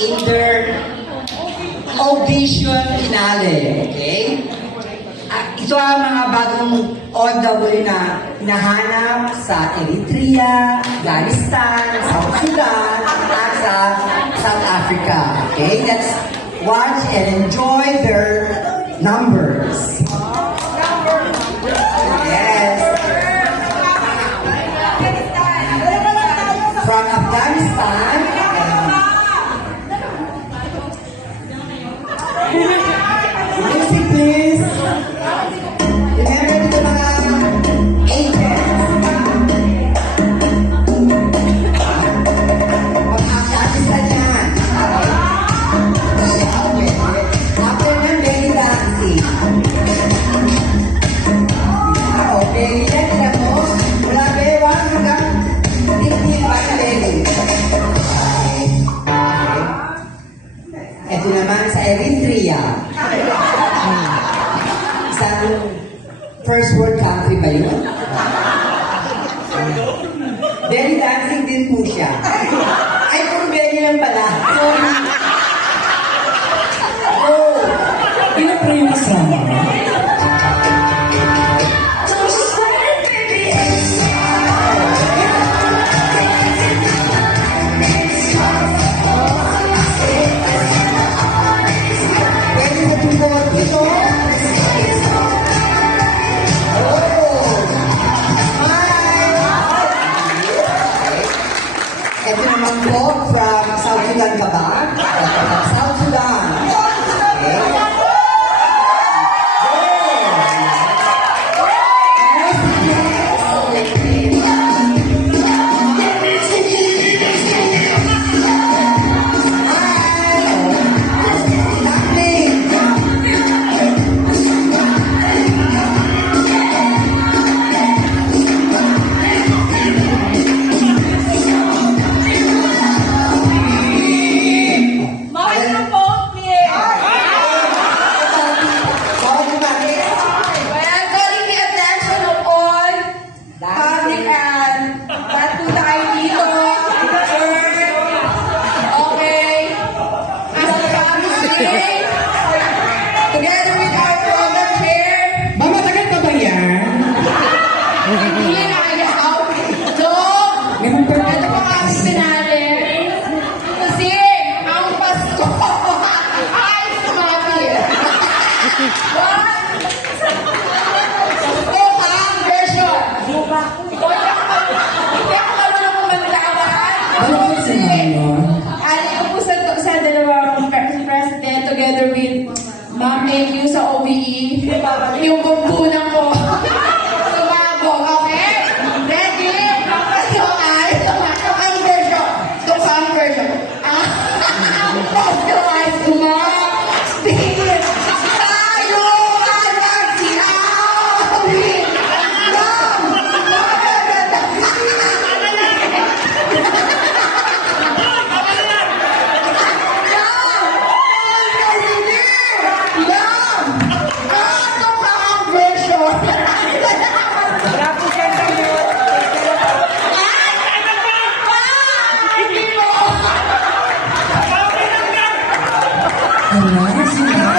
in their audition finale. Okay? Ito ang mga bagong OFW na hinahanap sa Eritrea, Afghanistan, South Sudan, at sa South Africa. Okay? Let's watch and enjoy their numbers. Yes. From Afghanistan. Music, please. Remember to mga agents. Mag-Afghanistan yan. After ng belly dancing. Okay, let's go. Mula bewang hanggang tingin pa sa belly. Ito naman sa Eritrea. Isang first world country ba yun? Belly dancing din po siya. Ay, puro belly lang pala. Sorry. Oh, Ilan po yung kasama? pwede sa tungkol ito. Ito naman po from South Sudan ka ba? South Sudan. Okay. Together with our program chair, Ba, matagal pa ba yan? hindi na ayaw. So, Ganun pa ito po ang sinali. Kasi ang Pasko ay sumati. What? Ito ang version. Hindi ako marunong kumantawan. Ano po si Mano? Ito po sa dalawang president together with Ma'am Mayhew sa OBE. Yung bumbunan ko. Sumabog, okay? Ready? Ito ay ang version. Ito pa ang version. Ito ay sumabog. Tayo ay nagsiawin. Ano? Sino?